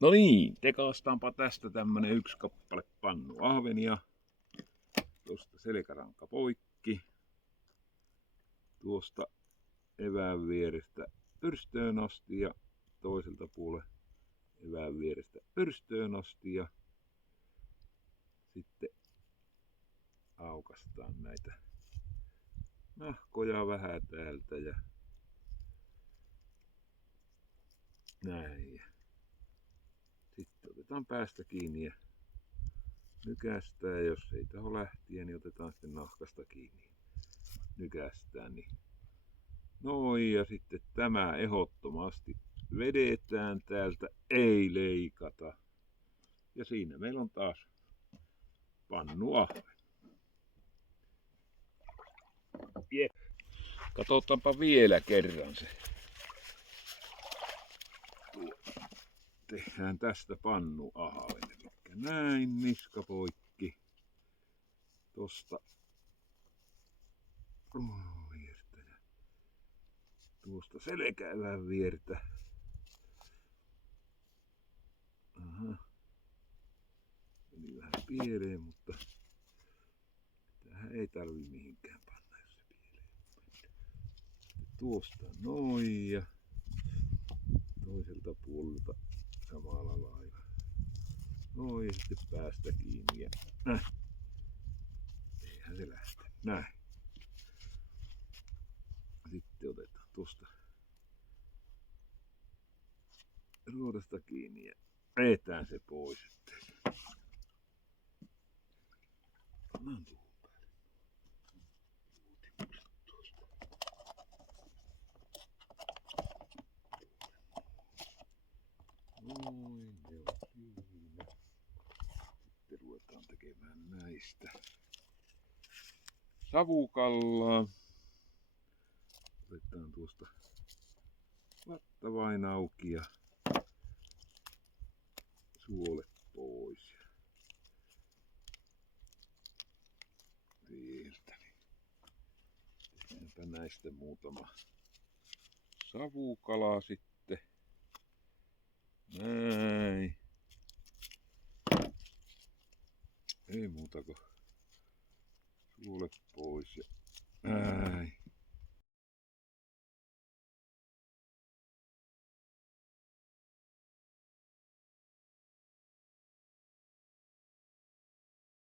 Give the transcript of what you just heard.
No niin, tekaastaanpa tästä tämmönen yksi kappale pannuahvenia. Tuosta selkäranka poikki. Tuosta evään vierestä pyrstöön asti ja toiselta puolelta evään vierestä pyrstöön asti. Ja sitten aukastaan näitä nahkoja vähän täältä ja näin. Sitten otetaan päästä kiinni ja nykästään. Jos ei taho lähtiä, niin otetaan sitten nahkasta kiinni. Nykästään. Niin. Noin, ja sitten tämä ehdottomasti vedetään täältä, ei leikata. Ja siinä meillä on taas pannuahven. Jep. Katsotaanpa vielä kerran se. Tehdään tästä pannuahven. Eli näin, niska poikki. Tosta. Tuosta selkäevän viertä. Aha. Meni vähän pieleen, mutta tähän ei tarvi mihinkään panna, jos se pieleen. Tuosta noin ja toiselta puolelta samalla lailla. Noin ja sitten päästä kiinni ja näin. Eihän se lähte. Näin. Sitten otetaan tuosta ruodasta kiinni ja vedetään se pois. Pannaan tuohon päälle. Noin, ne on siinä. Sitten ruvetaan tekemään näistä savukallaa. Otetaan tuosta vatta vain auki ja suolet pois. Sieltä. Tehdäänpä näistä muutama savukala sitten. Näin. Ei muuta kuin suolet pois ja näin.